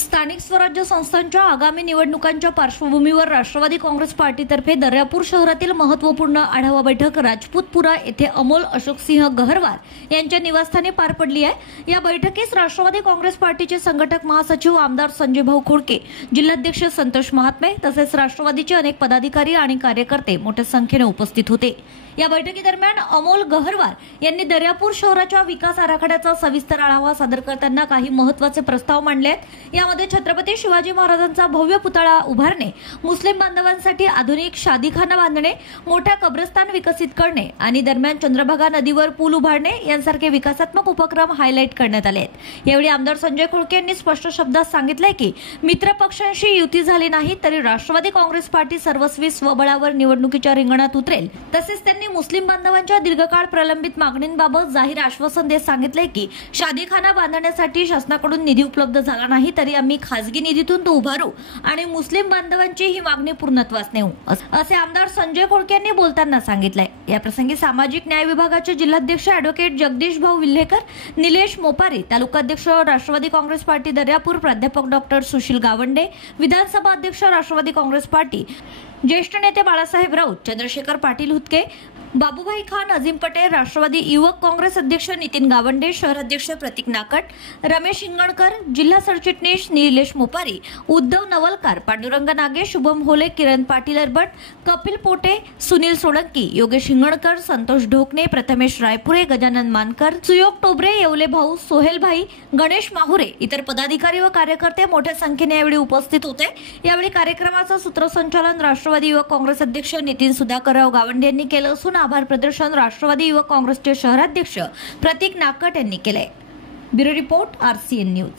स्थानिक स्वराज्य संस्थांच्या आगामी निवडणुकांच्या पार्श्वभूमीवर राष्ट्रवादी काँग्रेस पार्टीतर्फे दर्यापूर शहरातील महत्त्वपूर्ण आढावा बैठक राजपूतपुरा येथे अमोल अशोकसिंह गहरवार यांच्या निवासस्थानी पार पडली आहे। या बैठकीस राष्ट्रवादी काँग्रेस पार्टीचे संघटक महासचिव आमदार संजय भाऊ खोडके, जिल्हाध्यक्ष संतोष महात्मे तसेच राष्ट्रवादीचे अनेक पदाधिकारी आणि कार्यकर्ते मोठ्या संख्येने उपस्थित होते। या बैठकीदरम्यान अमोल गहरवार यांनी दर्यापूर शहराच्या विकास आराखड्याचा सविस्तर आढावा सादर करताना काही महत्त्वाचे प्रस्ताव मांडले आहेत। यामध्ये छत्रपती शिवाजी महाराजांचा भव्य पुतळा उभारणे, मुस्लिम बांधवांसाठी आधुनिक शादीखाना बांधणे, मोठा कब्रस्तान विकसित करणे आणि दरम्यान चंद्रभागा नदीवर पूल उभारणे यांसारखे विकासात्मक उपक्रम हायलाइट करण्यात आले आहेत। यावेळी आमदार संजय खोडके यांनी स्पष्ट शब्दात सांगितले की मित्र पक्षांशी युती झाली नाही तरी राष्ट्रवादी काँग्रेस पार्टी सर्वस्वी स्वबळावर निवडणुकीच्या रिंगणात उतरेल। तसेच त्यांनी मुस्लिम बांधवांच्या दीर्घकाळ प्रलंबित मागणींबाबत जाहीर आश्वासन देत सांगितले की शादीखाना बांधण्यासाठी शासनाकडून निधी उपलब्ध झाला नाही तरी आम्ही खासगी निधीतून तो उभारू आणि मुस्लिम बांधवांची ही मागणी पूर्णत्वास नेऊ, असे आमदार संजय खोडके यांनी बोलताना सांगितले। या प्रसंगी सामाजिक न्याय विभागाचे जिल्हाध्यक्ष ॲडव्होकेट जगदीश भाऊ विल्हेकर, निलेश मोपारी, तालुकाध्यक्ष राष्ट्रवादी काँग्रेस पार्टी दर्यापूर प्राध्यापक डॉक्टर सुशील गावंडे, विधानसभा अध्यक्ष राष्ट्रवादी काँग्रेस पार्टी, ज्येष्ठ नेते बाळासाहेब राऊत, चंद्रशेखर पाटील हुतके, बाबूभाई खान, अजिम पटेल, राष्ट्रवादी युवक काँग्रेस अध्यक्ष नितीन गावंडे, शहराध्यक्ष प्रतीक नाकट, रमेश हिंगणकर, जिल्हा सरचिटणीस निलेश मोपारी, उद्धव नवलकार, पांडुरंग नागे, शुभम होले, किरण पाटील अरबट, कपिल पोटे, सुनील सोळंकी, योगेश हिंगणकर, संतोष ढोकणे, प्रथमेश रायपुरे, गजानन मानकर, सुयोग टोबरे, येवले भाऊ, सोहेल भाई, गणेश माहुरे, इतर पदाधिकारी व कार्यकर्ते मोठ्या संख्येने यावेळी उपस्थित होते। यावेळी कार्यक्रमाचं सूत्रसंचालन राष्ट्रवादी युवक काँग्रेस अध्यक्ष नितीन सुधाकरराव गावंडे यांनी केलं असून आभार प्रदर्शन राष्ट्रवादी युवक काँग्रेसचे शहराध्यक्ष प्रतीक नाकट यांनी केले। Bureau report, RCN news.